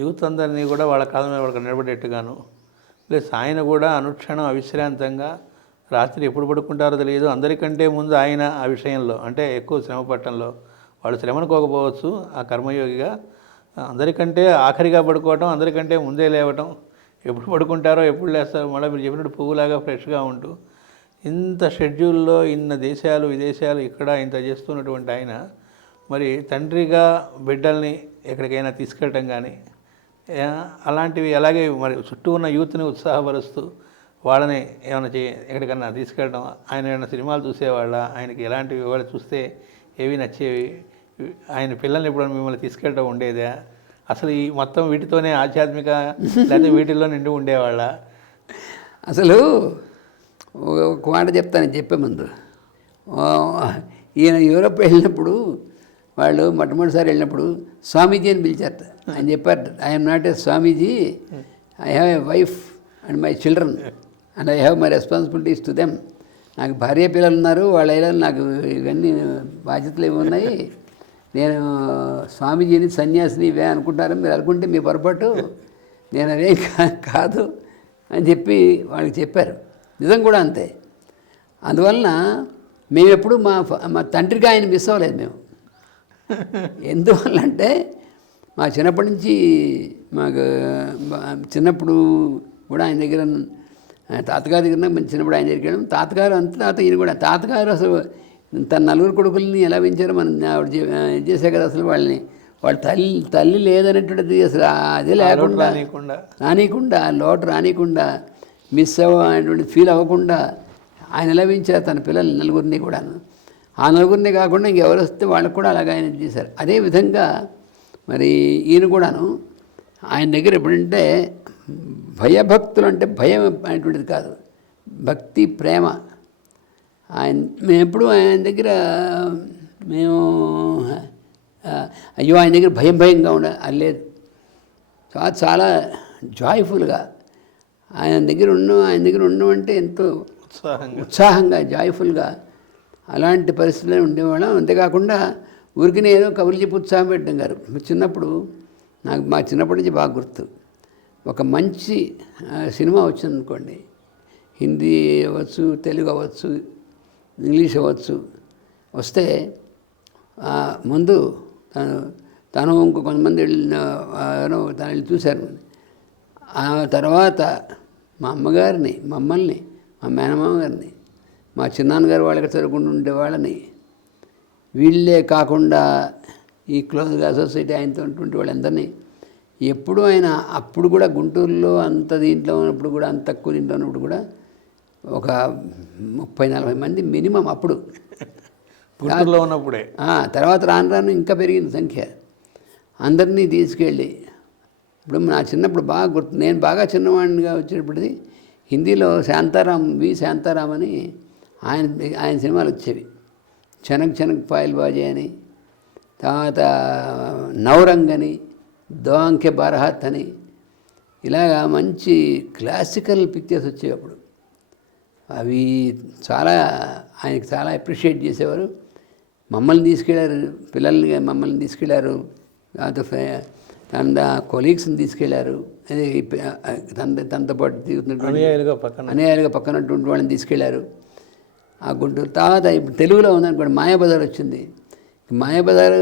Youth అందరినీ కూడా వాళ్ళ కాళ్ళ మీద వాళ్ళకి నిలబడేట్టుగాను, ప్లస్ ఆయన కూడా అనుక్షణం అవిశ్రాంతంగా రాత్రి ఎప్పుడు పడుకుంటారో తెలియదు. అందరికంటే ముందు ఆయన ఆ విషయంలో అంటే ఎక్కువ శ్రమ పట్టడంలో, వాళ్ళు శ్రమనుకోకపోవచ్చు ఆ కర్మయోగిగా, అందరికంటే ఆఖరిగా పడుకోవటం, అందరికంటే ముందే లేవటం, ఎప్పుడు పడుకుంటారో ఎప్పుడు లేస్తారో మళ్ళీ మీరు చెప్పినట్టు పువ్వులాగా ఫ్రెష్గా ఉంటూ ఇంత షెడ్యూల్లో ఇన్న దేశాలు విదేశాలు ఇక్కడ ఇంత చేస్తున్నటువంటి ఆయన మరి తండ్రిగా బిడ్డల్ని ఎక్కడికైనా తీసుకెళ్ళటం కానీ అలాంటివి, అలాగే మరి చుట్టూ ఉన్న యూత్ని ఉత్సాహపరుస్తూ వాళ్ళని ఏమైనా ఎక్కడికన్నా తీసుకెళ్ళడం, ఆయన ఏమైనా సినిమాలు చూసేవాళ్ళ, ఆయనకి ఎలాంటివి వాళ్ళు చూస్తే ఏవి నచ్చేవి, ఆయన పిల్లల్ని ఎప్పుడైనా మిమ్మల్ని తీసుకెళ్ళడం ఉండేదా, అసలు ఈ మొత్తం వీటితోనే ఆధ్యాత్మిక లేకపోతే వీటిల్లో నిండి ఉండేవాళ్ళ? అసలు ఒక మాట చెప్తాను చెప్పే ముందు, ఈయన యూరోప్ వెళ్ళినప్పుడు వాళ్ళు మొట్టమొదటిసారి వెళ్ళినప్పుడు స్వామీజీ అని పిలిచారట. ఆయన చెప్పారు, I'm not a Swamiji, I have a wife and my children and I have my responsibilities to them. నాకు భార్య పిల్లలు ఉన్నారు, వాళ్ళ నాకు ఇవన్నీ బాధ్యతలు ఏమి ఉన్నాయి, నేను స్వామీజీని సన్యాసిని ఇవే అనుకుంటారు, మీరు అనుకుంటే మీ పొరపాటు, నేను అదే కాదు అని చెప్పి వాళ్ళకి చెప్పారు. నిజం కూడా అంతే. అందువలన మేము ఎప్పుడు మా తండ్రిగా ఆయన మిస్ అవ్వలేదు మేము. ఎందువల్ల అంటే మా చిన్నప్పటి నుంచి మాకు చిన్నప్పుడు కూడా ఆయన దగ్గర, తాతగారి దగ్గర మంచి చిన్నప్పుడు ఆయన దగ్గరికి వెళ్ళాం. తాతగారు అంత తాత ఈయన కూడా, తాతగారు అసలు తన నలుగురు కొడుకుల్ని ఎలా పెంచారో మనం ఆవిడ చేసే కదా, అసలు వాళ్ళ తల్లి లేదనేటువంటిది అసలు అదే లేకుండా రానియకుండా, లోటు రానియకుండా, మిస్ అవ్వటువంటి ఫీల్ అవ్వకుండా ఆయన ఎలా పెంచారు తన పిల్లలు నలుగురిని కూడాను. ఆ నలుగురిని కాకుండా ఇంకెవరు వస్తే వాళ్ళకు కూడా అలాగే ఆయన చేశారు. అదేవిధంగా మరి ఈయన కూడాను ఆయన దగ్గర ఎప్పుడంటే భయభక్తులు అంటే భయం అనేటువంటిది కాదు, భక్తి ప్రేమ. మేము ఎప్పుడు ఆయన దగ్గర మేము అయ్యో ఆయన దగ్గర భయంగా అది లేదు. చాలా జాయ్ఫుల్గా ఆయన దగ్గర ఉన్నామంటే ఎంతో ఉత్సాహంగా జాయ్ఫుల్గా అలాంటి పరిస్థితుల్లో ఉండేవాళ్ళం. అంతేకాకుండా ఊరికి ఏదో కబుర్లు చెప్పి ఉత్సాహం పెట్టడం గారు. చిన్నప్పుడు నాకు మా చిన్నప్పటి నుంచి బాగా గుర్తు, ఒక మంచి సినిమా వచ్చిందనుకోండి, హిందీ అవ్వచ్చు, తెలుగు అవ్వచ్చు, ఇంగ్లీష్ అవ్వచ్చు, వస్తే ముందు తను ఇంకో కొంతమంది తను వెళ్ళి చూశారు. ఆ తర్వాత మా అమ్మగారిని, మమ్మల్ని, మా మేనమామ గారిని, మా చిన్నాన్నగారు వాళ్ళకి చదువుకుంటూ ఉండే వాళ్ళని, వీళ్ళే కాకుండా ఈ క్లోజ్గా అసోసియేట్ ఆయనతో ఉంటుంటే వాళ్ళందరినీ ఎప్పుడు ఆయన అప్పుడు కూడా గుంటూరులో అంత దీంట్లో ఉన్నప్పుడు కూడా, అంత తక్కువ దీంట్లో ఉన్నప్పుడు కూడా ఒక 30-40 మంది మినిమం అప్పుడు గుంటూరులో ఉన్నప్పుడే. తర్వాత రాను ఇంకా పెరిగింది సంఖ్య. అందరినీ తీసుకెళ్ళి, ఇప్పుడు నా చిన్నప్పుడు బాగా గుర్తు, నేను బాగా చిన్నవాడినిగా వచ్చేటప్పటిది హిందీలో శాంతారాం అని ఆయన సినిమాలు వచ్చేవి. చనక్ పాయల్ బాజీ అని, తర్వాత నవరంగ్ అని, దోంకే బారహాత్ అని, ఇలాగా మంచి క్లాసికల్ పిక్చర్స్ వచ్చేవి అప్పుడు. అవి ఆయనకి చాలా అప్రిషియేట్ చేసేవారు. మమ్మల్ని తీసుకెళ్ళారు, పిల్లల్ని మమ్మల్ని తీసుకెళ్ళారు, తన కొలీగ్స్ని తీసుకెళ్ళారు, తనతో పాటు అనుయాయులుగా పక్కనటువంటి వాళ్ళని తీసుకెళ్ళారు. ఆ గుంటూరు తర్వాత ఇప్పుడు తెలుగులో ఉందనుకోండి, మాయాబజార్ వచ్చింది. మాయాబజార్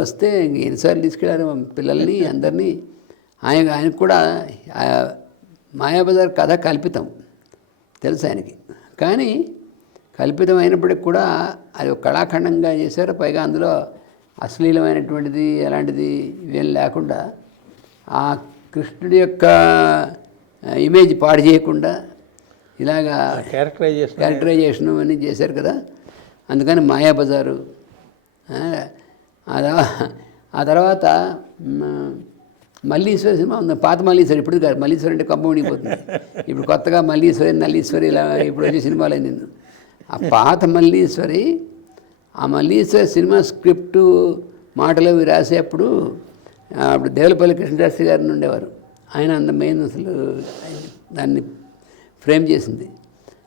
వస్తే ఎన్నిసార్లు తీసుకెళ్ళారు పిల్లల్ని అందరినీ. ఆయనకు కూడా మాయాబజార్ కథ కల్పితం తెలుసు ఆయనకి, కానీ కల్పితం అయినప్పటికి కూడా అది ఒక కళాఖండంగా చేశారు. పైగా అందులో అశ్లీలమైనటువంటిది అలాంటిది ఇవేం లేకుండా, ఆ కృష్ణుడి యొక్క ఇమేజ్ పాడు చేయకుండా ఇలాగా క్యారెక్టరైజేషన్ అని చేశారు కదా. అందుకని మాయాబజారు, ఆ తర్వాత మల్లీశ్వరి సినిమా ఉంది, పాత మల్లీశ్వరి. ఇప్పుడు కాదు, మల్లీశ్వరి అంటే కంప ఉండిపోతుంది. ఇప్పుడు కొత్తగా మల్లీశ్వరి, నల్లీశ్వరి ఇలా ఇప్పుడు వచ్చే సినిమాలు నిన్ను. ఆ పాత మల్లీశ్వరి, ఆ మల్లీశ్వరి సినిమా స్క్రిప్టు మాటలు అవి రాసేప్పుడు అప్పుడు దేవులపల్లి కృష్ణశాస్త్రి గారిని ఉండేవారు. ఆయన అంత మెయిన్ అసలు దాన్ని ఫ్రేమ్ చేసింది.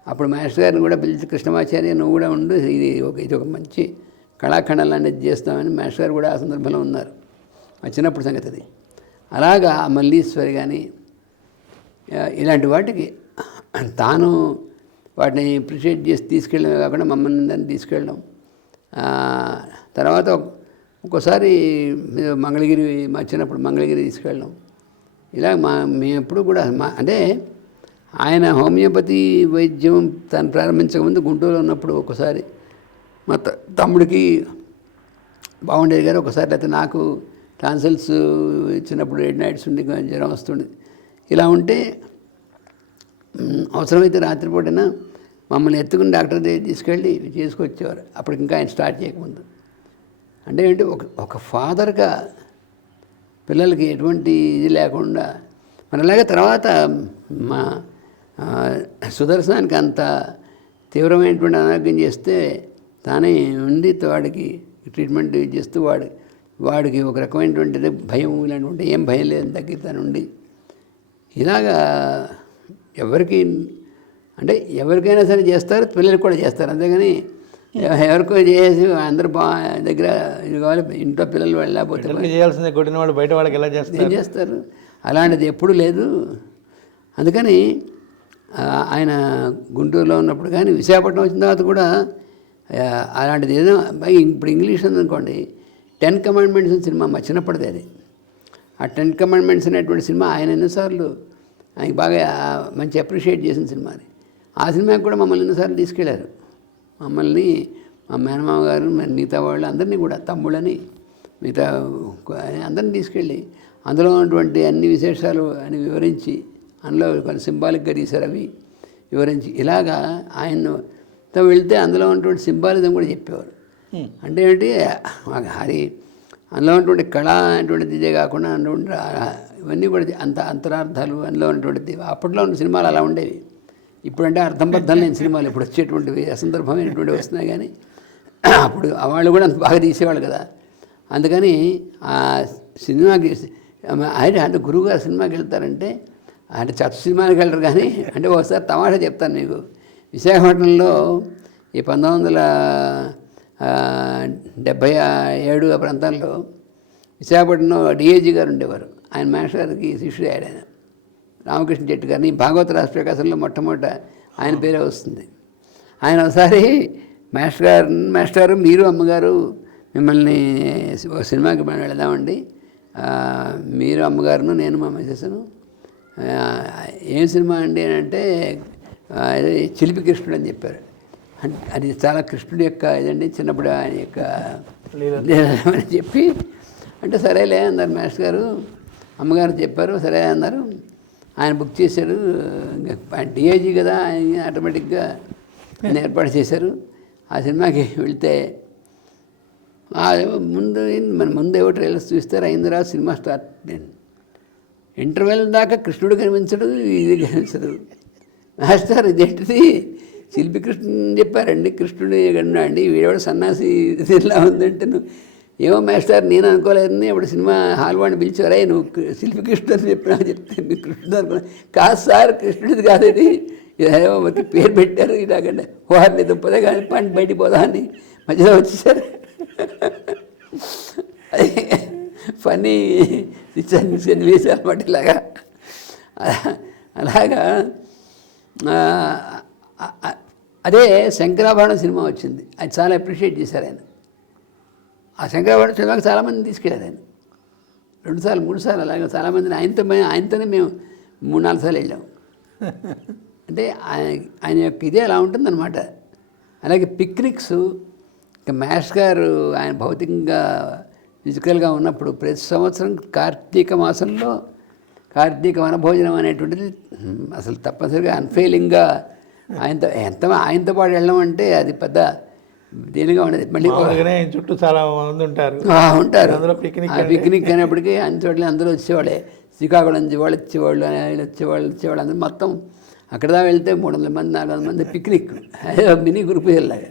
అప్పుడు మాస్టర్ గారిని కూడా పిలిచి, కృష్ణమాచార్య నువ్వు కూడా ఉండు, ఇది ఒక మంచి కళాఖండాలు అనేది చేస్తామని మాస్టర్ గారు కూడా ఆ సందర్భంలో ఉన్నారు. వచ్చినప్పుడు సంగతి అది. అలాగా మల్లీశ్వరి కానీ ఇలాంటి వాటికి తాను వాటిని అప్రిషియేట్ చేసి తీసుకెళ్ళడమే కాకుండా మమ్మల్ని దాన్ని తీసుకెళ్ళడం. తర్వాత ఒక్కోసారి మంగళగిరి వచ్చినప్పుడు మంగళగిరి తీసుకెళ్ళడం. ఇలా మేము ఎప్పుడు కూడా అంటే ఆయన హోమియోపతి వైద్యం తను ప్రారంభించకముందు గుంటూరులో ఉన్నప్పుడు ఒకసారి మా తమ్ముడికి బాగుండేది గారు, ఒకసారి అయితే నాకు టాన్సిల్స్ ఇచ్చినప్పుడు 8 nights ఉండి జ్వరం వస్తుంది. ఇలా ఉంటే అవసరమైతే రాత్రిపూటైనా మమ్మల్ని ఎత్తుకుని డాక్టర్ దగ్గర తీసుకెళ్ళి చేసుకొచ్చేవారు. అప్పటికి ఇంకా ఆయన స్టార్ట్ చేయకముందు. అంటే ఏంటి, ఒక ఫాదర్గా పిల్లలకి ఎటువంటి ఇది లేకుండా మనలాగే. తర్వాత మా సుదర్శనానికి అంత తీవ్రమైనటువంటి అనారోగ్యం చేస్తే తానే ఉండి వాడికి ట్రీట్మెంట్ చేస్తూ వాడికి ఒక రకమైనటువంటి భయం ఇలాంటి ఏం భయం లేదని దగ్గర తను ఉండి ఇలాగా ఎవరికైనా సరే చేస్తారు, పిల్లలకు కూడా చేస్తారు. అంతేగాని ఎవరికో చేసి అందరూ దగ్గర ఇది కావాలి, ఇంట్లో పిల్లలు వెళ్ళకపోతే చేయాల్సిందే, కొట్టిన వాళ్ళు బయట వాళ్ళకి ఎలా చేస్తారు, ఏం చేస్తారు? అలాంటిది ఎప్పుడూ లేదు. అందుకని ఆయన గుంటూరులో ఉన్నప్పుడు కానీ విశాఖపట్నం వచ్చిన తర్వాత కూడా అలాంటిది ఏదో ఇప్పుడు ఇంగ్లీష్ ఉందనుకోండి, 10 Commandments సినిమా మా చిన్నప్పటిది అది. ఆ 10 Commandments అనేటువంటి సినిమా ఆయన ఎన్నోసార్లు ఆయనకి బాగా మంచి అప్రిషియేట్ చేసిన సినిమా అది. ఆ సినిమాకి కూడా మమ్మల్ని ఎన్నోసార్లు తీసుకెళ్లారు. మమ్మల్ని మా మేనమామ గారు మిగతా వాళ్ళు అందరినీ కూడా తమ్ముళ్ళని మిగతా అందరినీ తీసుకెళ్ళి అందులో ఉన్నటువంటి అన్ని విశేషాలు అని వివరించి, అందులో కొన్ని సింబాలిక్గా తీశారు అవి వివరించి, ఇలాగా ఆయనతో వెళ్తే అందులో ఉన్నటువంటి సింబాలిజం కూడా చెప్పేవారు. అంటే ఏంటి, అది అందులో ఉన్నటువంటి కళ అనేటువంటిది ఇదే కాకుండా అటువంటి ఇవన్నీ కూడా అంతరార్థాలు అందులో ఉన్నటువంటిది. అప్పట్లో ఉన్న సినిమాలు అలా ఉండేవి. ఇప్పుడంటే అర్థంబద్ధం లేని సినిమాలు ఇప్పుడు వచ్చేటువంటివి అసందర్భమైనటువంటివి వస్తున్నాయి. కానీ అప్పుడు వాళ్ళు కూడా అంత బాగా తీసేవాళ్ళు కదా. అందుకని ఆ సినిమాకి అంటే గురువుగారు సినిమాకి వెళ్తారంటే అంటే సినిమాకి వెళ్ళరు. కానీ అంటే ఒకసారి తమాషా చెప్తాను మీకు. విశాఖపట్నంలో ఈ 1977 ఆ ప్రాంతాల్లో విశాఖపట్నంలో డిఏజీ గారు ఉండేవారు. ఆయన మాస్టర్ గారికి శిష్యుడు అయ్యాడు. ఆయన రామకృష్ణ చెట్టు గారిని భాగవత రాష్ట్ర ప్రకాశంలో మొట్టమొదట ఆయన పేరే వస్తుంది. ఆయన ఒకసారి మాస్టర్ మీరు అమ్మగారు మిమ్మల్ని ఒక సినిమాకి మనం వెళదామండి, మీరు అమ్మగారును నేను మా మిసెస్ను. ఏం సినిమా అండి అని అంటే చిలిపి కృష్ణుడు అని చెప్పారు. అది చాలా కృష్ణుడి యొక్క ఇదండి, చిన్నప్పుడు ఆయన యొక్క అని చెప్పి అంటే సరేలే అన్నారు మాస్టర్ గారు. అమ్మగారు చెప్పారు, సరే అన్నారు. ఆయన బుక్ చేశారు. డిఐజీ కదా, ఆయన ఆటోమేటిక్గా ఆయన ఏర్పాటు చేశారు. ఆ సినిమాకి వెళ్తే ముందు ఏవో ట్రైలర్స్ చూస్తారు, అయిన తర్వాత సినిమా స్టార్ట్. ఇంటర్వెల్ దాకా కృష్ణుడు కనిపించడు, ఇది కనిపించదు. మాస్టర్ ఇదేంటిది, శిల్పి కృష్ణుని చెప్పారండి, కృష్ణుడు అండి, వీడెవడ సన్నాసి ఇలా ఉందంటే ఏమో మాస్టర్ నేను అనుకోలేదని అప్పుడు సినిమా హాల్ వాడిని పిలిచారా, నువ్వు శిల్పి కృష్ణుడు అని చెప్పినా చెప్తే మీరు కృష్ణుడు అనుకున్నా. కాదు సార్, కృష్ణుడిది కాదండి, ఇదేమో మరి పేరు పెట్టారు ఇలాగంటే వారిని దుప్పదే కానీ పంట బయటికి పోదా అని మధ్యలో వచ్చేసారు. ఫన్నీ సన్నివేశాలు అన్నమాట. అలాగా అదే శంకరాభరణం సినిమా వచ్చింది, అది చాలా అప్రిషియేట్ చేశారు ఆయన. ఆ శంకరాభరణం సినిమాకి చాలామంది తీసుకెళ్ళారు ఆయన, 2 సార్లు 3 సార్లు. అలాగే చాలామందిని ఆయనతోనే మేము 3-4 సార్లు వెళ్ళాము. అంటే ఆయన యొక్క ఇదే అలా ఉంటుందన్నమాట. అలాగే పిక్నిక్స్, ఇంకా మాస్టర్ గారు ఆయన భౌతికంగా ఫిజికల్గా ఉన్నప్పుడు ప్రతి సంవత్సరం కార్తీక మాసంలో కార్తీక వనభోజనం అనేటువంటిది అసలు తప్పనిసరిగా అన్ఫెయిలింగ్గా ఆయనతో పాటు వెళ్ళడం అంటే అది పెద్ద దీనిగా ఉండేది. మళ్ళీ మామూలుగానే ఆయన చుట్టూ చాలా మంది ఉంటారు. ఉంటారు. అందులో పిక్నిక్ ఆ పిక్నిక్ అయినప్పటికీ అన్ని చోట్ల అందరూ వచ్చేవాళ్ళే. శ్రీకాకుళం నుంచి వాళ్ళు వచ్చేవాళ్ళు, ఆయన వచ్చేవాళ్ళు అందరూ మొత్తం అక్కడ దాకా వెళ్తే 300 మంది 400 మంది పిక్నిక్. అదే మినీ గ్రూప్ వెళ్ళాలి.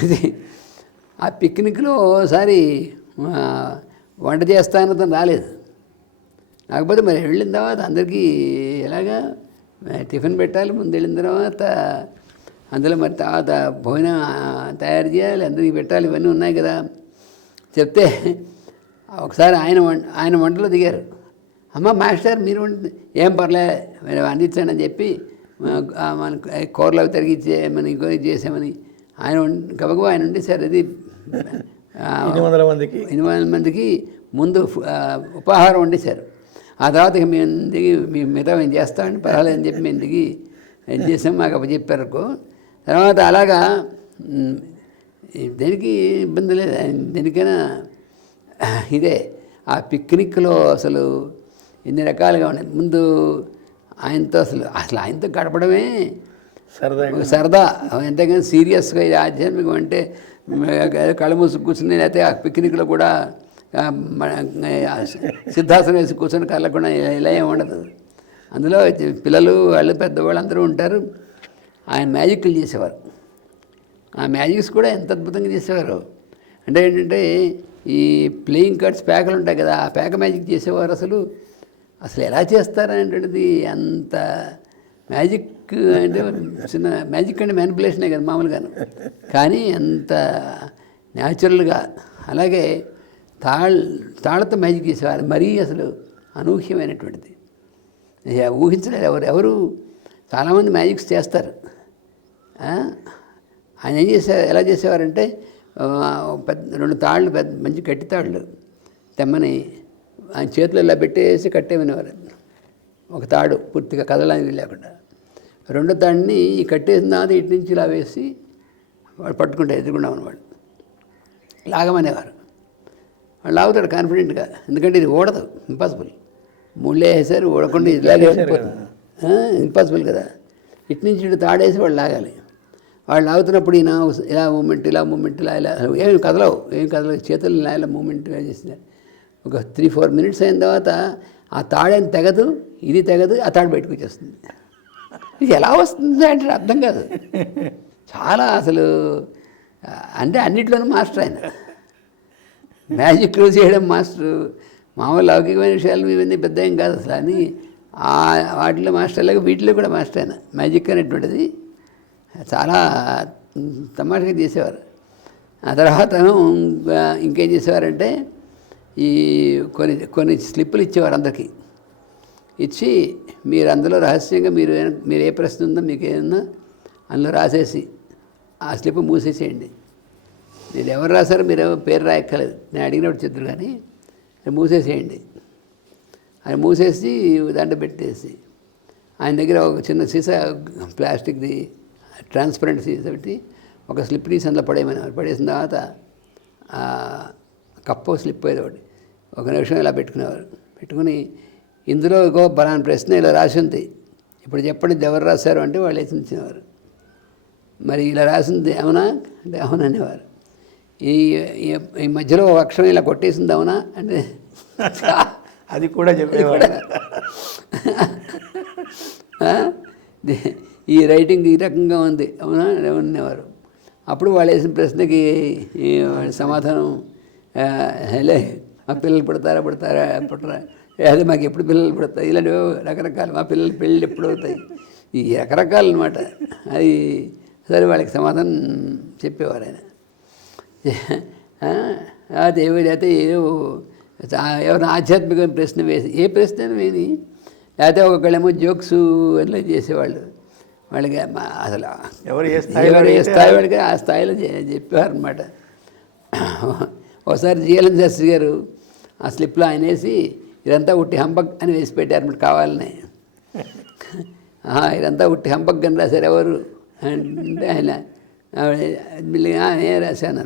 అది ఆ పిక్నిక్లో ఒకసారి వంట చేస్తాను తను రాలేదు. కాకపోతే మరి వెళ్ళిన తర్వాత అందరికీ ఎలాగా టిఫిన్ పెట్టాలి, ముందు వెళ్ళిన తర్వాత అందులో మరి తర్వాత భోజనం తయారు చేయాలి, అందరికీ పెట్టాలి, ఇవన్నీ ఉన్నాయి కదా. చెప్తే ఒకసారి ఆయన వంటలో దిగారు. అమ్మ మాస్టర్ మీరు ఏం పర్లే మీరు అందించండి అని చెప్పి మన కూరలు అవి తరిగిచ్చేయమని ఇంకో చేసామని ఆయన గబగబా ఆయన ఉండి సార్ ఇది 800 మందికి ముందు ఉపాహారం వండేశారు. ఆ తర్వాత ఇక మేము దిగి మీ మిగతా మేము చేస్తామని పర్వాలేదని చెప్పి మేము దిగి ఏం చేసాం, మాకు అప్పు చెప్పారు. తర్వాత అలాగా దేనికి ఇబ్బంది లేదు, దేనికైనా ఇదే ఆ పిక్నిక్లో అసలు ఎన్ని రకాలుగా ఉన్నాయి. ముందు ఆయనతో అసలు ఆయనతో గడపడమే సరదా. ఎంతగానో సీరియస్గా ఇది ఆధ్యాత్మికం అంటే కళ్ళు మూసి కూర్చుని, లేకపోతే ఆ పిక్నిక్లో కూడా సిద్ధాసనం వేసి కూర్చొని కళ్ళకుండా ఇలా ఏమి ఉండదు. అందులో పిల్లలు వాళ్ళు పెద్దవాళ్ళు అందరూ ఉంటారు. ఆయన మ్యాజిక్లు చేసేవారు. ఆ మ్యాజిక్స్ కూడా ఎంత అద్భుతంగా చేసేవారు అంటే ఏంటంటే ఈ ప్లేయింగ్ కార్డ్స్ ప్యాకలు ఉంటాయి కదా, ఆ ప్యాక మ్యాజిక్ చేసేవారు. అసలు ఎలా చేస్తారనేటువంటిది అంత మ్యాజిక్ అంటే చిన్న మ్యాజిక్ అంటే మ్యానిపులేషనే కదా మామూలుగాను, కానీ అంత న్యాచురల్గా. అలాగే తాళతో మ్యాజిక్ చేసేవారు. మరీ అసలు అనూహ్యమైనటువంటిది, ఊహించలేదు ఎవరు. చాలామంది మ్యాజిక్స్ చేస్తారు. ఆయన ఎలా చేసేవారంటే పెద్ద 2 తాళ్ళు, పెద్ద మంచి గట్టి తాళ్ళు తెమ్మని ఆయన చేతిలో ఇలా పెట్టేసి కట్టేమనేవారు. ఒక తాడు పూర్తిగా కదలడానికి లేకుండా, 2వ తాడిని ఈ కట్టేసిన తర్వాత ఇటు నుంచి ఇలా వేసి వాడు పట్టుకుంటే ఎదురుకుండా ఉన్నవాడు లాగమనేవారు. వాళ్ళు లాగుతాడు కాన్ఫిడెంట్గా, ఎందుకంటే ఇది ఓడదు, ఇంపాసిబుల్. ముళ్ళే వేసారు, ఓడకుండా ఇలాగే ఇంపాసిబుల్ కదా. ఇటు నుంచి ఇటు తాడేసి వాళ్ళు లాగాలి. వాళ్ళు లాగుతున్నప్పుడు ఈయన ఇలా మూమెంట్ ఇలా ఏం కదలవు చేతులు ఇలా మూమెంట్ చేసినారు. ఒక 3-4 మినిట్స్ అయిన తర్వాత ఆ తాడేం తెగదు, ఇది తెగదు, ఆ తాడు బయటకు వచ్చేస్తుంది. ఇది ఎలా వస్తుంది అంటే అర్థం కాదు. చాలా అసలు అంటే అన్నిట్లోనూ మాస్టర్ ఆయన. మ్యాజిక్లు చేయడం మాస్టరు. మామూలు లౌకికమైన విషయాలు ఇవన్నీ పెద్ద ఏం కాదు అసలు అని వాటిలో మాస్టర్ లాగా వీటిలో కూడా మాస్టర్ ఆయన. మ్యాజిక్ అనేటువంటిది చాలా తమాషగా చేసేవారు. ఆ తర్వాత ఇంకేం చేసేవారంటే ఈ కొన్ని స్లిప్పులు ఇచ్చేవారు అందరికీ. ఇచ్చి మీరు అందులో రహస్యంగా మీరు ఏ ప్రశ్న ఉందో మీకు ఏదన్నా అందులో రాసేసి ఆ స్లిప్ మూసేసేయండి. మీరు ఎవరు రాశారో మీరు పేరు రాయక్కర్లేదు, నేను అడిగినప్పుడు చెప్తారు, కానీ మూసేసేయండి. అది మూసేసి దాంట్లో పెట్టేసి ఆయన దగ్గర ఒక చిన్న సీసా ప్లాస్టిక్ది ట్రాన్స్పరెంట్ సీసా పెట్టి ఒక స్లిప్ తీసి అందులో పడేయమనేవారు. పడేసిన తర్వాత కప్పు స్లిప్ ఏదో ఒకటి 1 నిమిషం ఇలా పెట్టుకునేవారు. పెట్టుకుని ఇందులో ఇంకో బలానా ప్రశ్న ఇలా రాసి ఉంది, ఇప్పుడు చెప్పండి ఎవరు రాశారు అంటే వాళ్ళు వేసి ఉంచేవారు. మరి ఇలా రాసింది అవునా అంటే అవును అనేవారు. ఈ మధ్యలో అక్షరం ఇలా కొట్టేసింది అవునా అంటే అది కూడా చెప్పేవారు. ఈ రైటింగ్ ఈ రకంగా ఉంది అవునా అనేవారు. అప్పుడు వాళ్ళు వేసిన ప్రశ్నకి సమాధానం హలే మా పిల్లలు పుడతారా అదే మాకు ఎప్పుడు పిల్లలు పుడతాయి, ఇలాంటివి రకరకాలు, మా పిల్లల పెళ్ళి ఎప్పుడు అవుతాయి, ఈ రకరకాలు అనమాట. అది సరే వాళ్ళకి సమాధానం చెప్పేవారు ఆయన. అయితే ఎవరైనా ఆధ్యాత్మికమైన ప్రశ్న వేసి ఏ ప్రశ్న వేసి, లేకపోతే ఒకళ్ళేమో జోక్స్ అట్లా చేసేవాళ్ళు. వాళ్ళకి అసలు ఎవరు ఏ స్థాయి వాడికి ఆ స్థాయిలో చెప్పేవారు అనమాట. ఒకసారి జీఎల్ఎన్ శాస్త్రి గారు ఆ స్లిప్లో ఆయన వేసి ఇదంతా ఉట్టి హంపక్ అని వేసి పెట్టారు కావాలని. ఇదంతా ఉట్టి హంపక్ అని రాశారు ఎవరు అంటే ఆయన నేను రాశాను.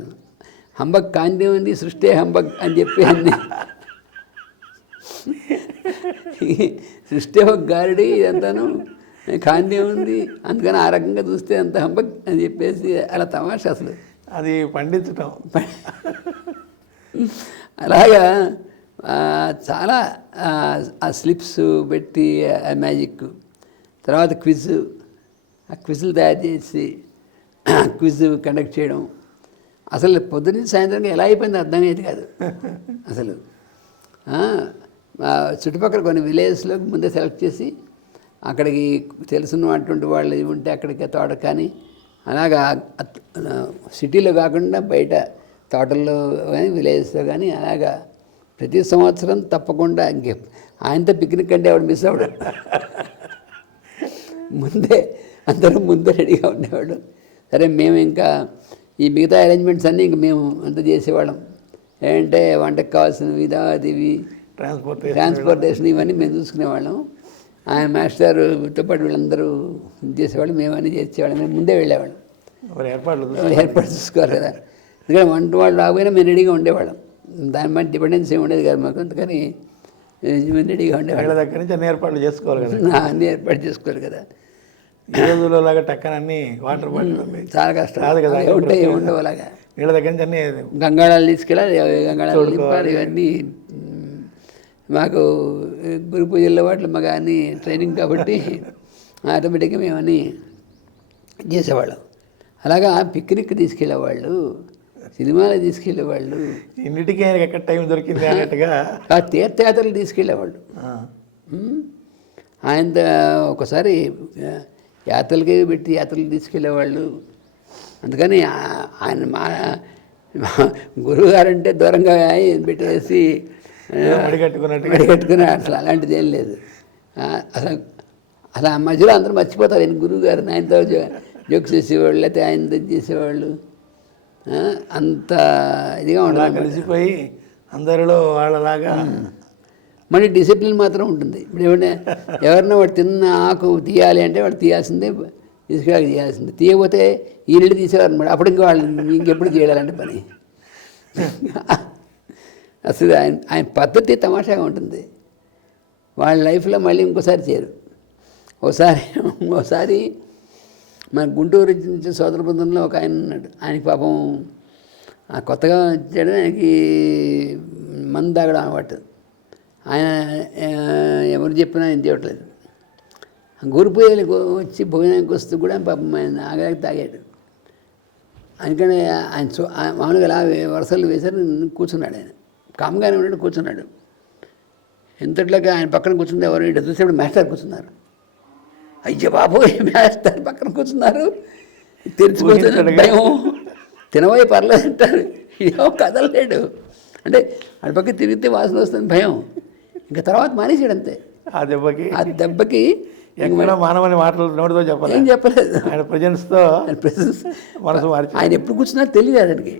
హంబక్ కాంతి ఉంది, సృష్టి హంబక్ అని చెప్పి అన్ని సృష్టి ఒక గారడి ఇదంతాను కాంతి ఉంది, అందుకని ఆ రకంగా చూస్తే అంత హంబక్ అని చెప్పేసి అలా తమాషా. అసలు అది పండించటం. అలాగా చాలా ఆ స్లిప్స్ పెట్టి ఆ మ్యాజిక్, తర్వాత క్విజ్, ఆ క్విజ్లు తయారు చేసి క్విజ్ కండక్ట్ చేయడం, అసలు పొద్దున్న సాయంత్రం ఎలా అయిపోయింది అర్థమయ్యేది కాదు అసలు. చుట్టుపక్కల కొన్ని విలేజెస్లో ముందే సెలెక్ట్ చేసి అక్కడికి తెలుసున్నటువంటి వాళ్ళు ఉంటే అక్కడికి తోట కానీ అలాగా సిటీలో కాకుండా బయట తోటల్లో కానీ విలేజెస్లో కానీ అలాగా ప్రతి సంవత్సరం తప్పకుండా ఆయనతో పిక్నిక్ అంటే ఎవడు మిస్ అవ్వడు. ముందే అందరూ ముందే రెడీగా ఉండేవాడు. సరే మేము ఇంకా ఈ మిగతా అరేంజ్మెంట్స్ అన్నీ ఇంక మేము అంతా చేసేవాళ్ళం. ఏంటంటే వంటకు కావాల్సినవి ఇవి ట్రాన్స్పోర్టేషన్ ఇవన్నీ మేము చూసుకునేవాళ్ళం. ఆయన మాస్టర్తో పాటు వీళ్ళందరూ చేసేవాళ్ళు, మేమన్నీ చేసేవాళ్ళం. మేము ముందే వెళ్ళేవాళ్ళం, ఏర్పాటు చూసుకోవాలి కదా. ఎందుకంటే వంట వాళ్ళు రాకపోయినా మేము రెడీగా ఉండేవాళ్ళం. దాని మీద డిపెండెన్స్ ఏమి ఉండేది కాదు మాకు. అందుకని మేము రెడీగా ఉండేవాళ్ళం. దగ్గర నుంచి అన్ని ఏర్పాట్లు చేసుకోవాలి కదా. అన్నీ ఏర్పాటు చేసుకోవాలి కదా. ఈ రోజుల్లో లాగా టక్కన అన్ని వాటర్ బాటిల్ చాలా కష్టం కదా. ఉంటాయి ఏముండవు అలాగా. నీళ్ళ దగ్గర నుంచి అన్ని గంగాళాలు తీసుకెళ్ళాలి, గంగాళాలు నింపాలి. ఇవన్నీ మాకు గురు పూజల్లో వాటిలో మాకు అన్నీ ట్రైనింగ్ కాబట్టి ఆటోమేటిక్గా మేము అన్నీ చేసేవాళ్ళం. అలాగా పిక్నిక్ తీసుకెళ్ళేవాళ్ళు, సినిమాలు తీసుకెళ్ళేవాళ్ళు, ఇన్నిటికీ ఆయనకి ఎక్కడ టైం దొరికింది అన్నట్టుగా ఆ తీర్థయాత్రలు తీసుకెళ్ళేవాళ్ళు. ఆయన ఒకసారి యాత్రలకి పెట్టి యాత్రలు తీసుకెళ్ళేవాళ్ళు. అందుకని ఆయన మా గురువు గారంటే దూరంగా పెట్టేసి మడికట్టుకుని అసలు అలాంటిది ఏం లేదు. అసలు అలా మధ్యలో అందరూ మర్చిపోతారు ఆయన గురువు గారిని. ఆయనతో జోక్స్ చేసేవాళ్ళు, లేకపోతే ఆయనతో చేసేవాళ్ళు. అంత ఇదిగా ఉండాలి, కలిసిపోయి అందరిలో వాళ్ళలాగా. మళ్ళీ డిసిప్లిన్ మాత్రం ఉంటుంది. ఇప్పుడు ఏమంటే ఎవరన్నా వాడు తిన్న ఆకు తీయాలి అంటే వాడు తీయాల్సిందే, తీసుకెళ్ళి తీయాల్సిందే. తీయకపోతే ఈ నీళ్ళు తీసేవారు అనమాట. అప్పుడు ఇంకా వాళ్ళు ఇంకెప్పుడు చేయాలంటే పని. అసలు ఆయన పద్ధతి తమాషాగా ఉంటుంది. వాళ్ళ లైఫ్లో మళ్ళీ ఇంకోసారి చేయరు. ఒకసారి మన గుంటూరు నుంచి సోదర బృందంలో ఒక ఆయన ఉన్నాడు. ఆయనకి పాపం కొత్తగా వచ్చాడు, ఆయనకి మందు తాగడం అలవాటు. ఆయన ఎవరు చెప్పినా ఆయన తీయట్లేదు. గురు పూజలకు వచ్చి భోజనానికి వస్తూ కూడా పాపం ఆయన ఆగలేక తాగాడు. అందుకని ఆయన మామూలుగా అలా వరుసలు వేశారు, కూర్చున్నాడు. ఆయన కామ్గానే ఉన్నాడు, కూర్చున్నాడు. ఎంతట్లాగా ఆయన పక్కన కూర్చుంటే ఎవరు ఇటు చూసేప్పుడు మాస్టర్ కూర్చున్నారు. అయ్యో బాబోయ్, మాస్టర్ పక్కన కూర్చున్నారు, తెరిచిపోతున్న భయం. తినబోయి పర్లేదు అంటారు, ఏమో కదలలేడు. అంటే అటు పక్క తిరిగితే వాసన వస్తుంది భయం. ఇంకా తర్వాత మానేసాడు అంతే. ఆ దెబ్బకి మానవని మాటలు నోటితో చెప్పలేదు, ఏం చెప్పలేదు. ఆయన ప్రెజెన్స్తో మనసు మార్చి. ఆయన ఎప్పుడు కూర్చున్నారో తెలియదు అతనికి.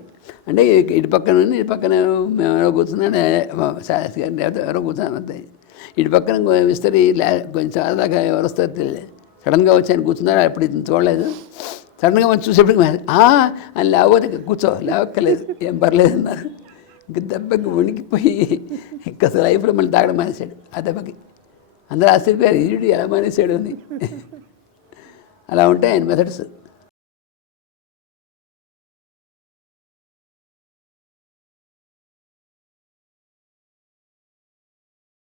అంటే ఇటు పక్కన ఇటు పక్కన మేము ఎవరో కూర్చున్నాడు, శాస్త్రి గారిని ఎవరో కూర్చున్నాను అంతే. ఇటు పక్కన విస్తరి కొంచెం చాలా దాకా ఎవరు వస్తారో తెలియదు. సడన్గా వచ్చి ఆయన కూర్చున్నారు, అప్పుడు ఇది చూడలేదు. సడన్గా వచ్చి చూసేప్పటికి ఆయన లేకపోతే కూర్చో, లేవక్కలేదు, ఏం పర్లేదు అన్నారు. ఇంక దెబ్బకి వణికిపోయి ఇంకా లైఫ్లో మళ్ళీ తాగడం మానేశాడు. ఆ దెబ్బకి అందరూ ఆశ్చర్యపోయారు, ఈడు ఎలా మానేశాడు అని. అలా ఉంటాయి ఆయన మెథడ్స్.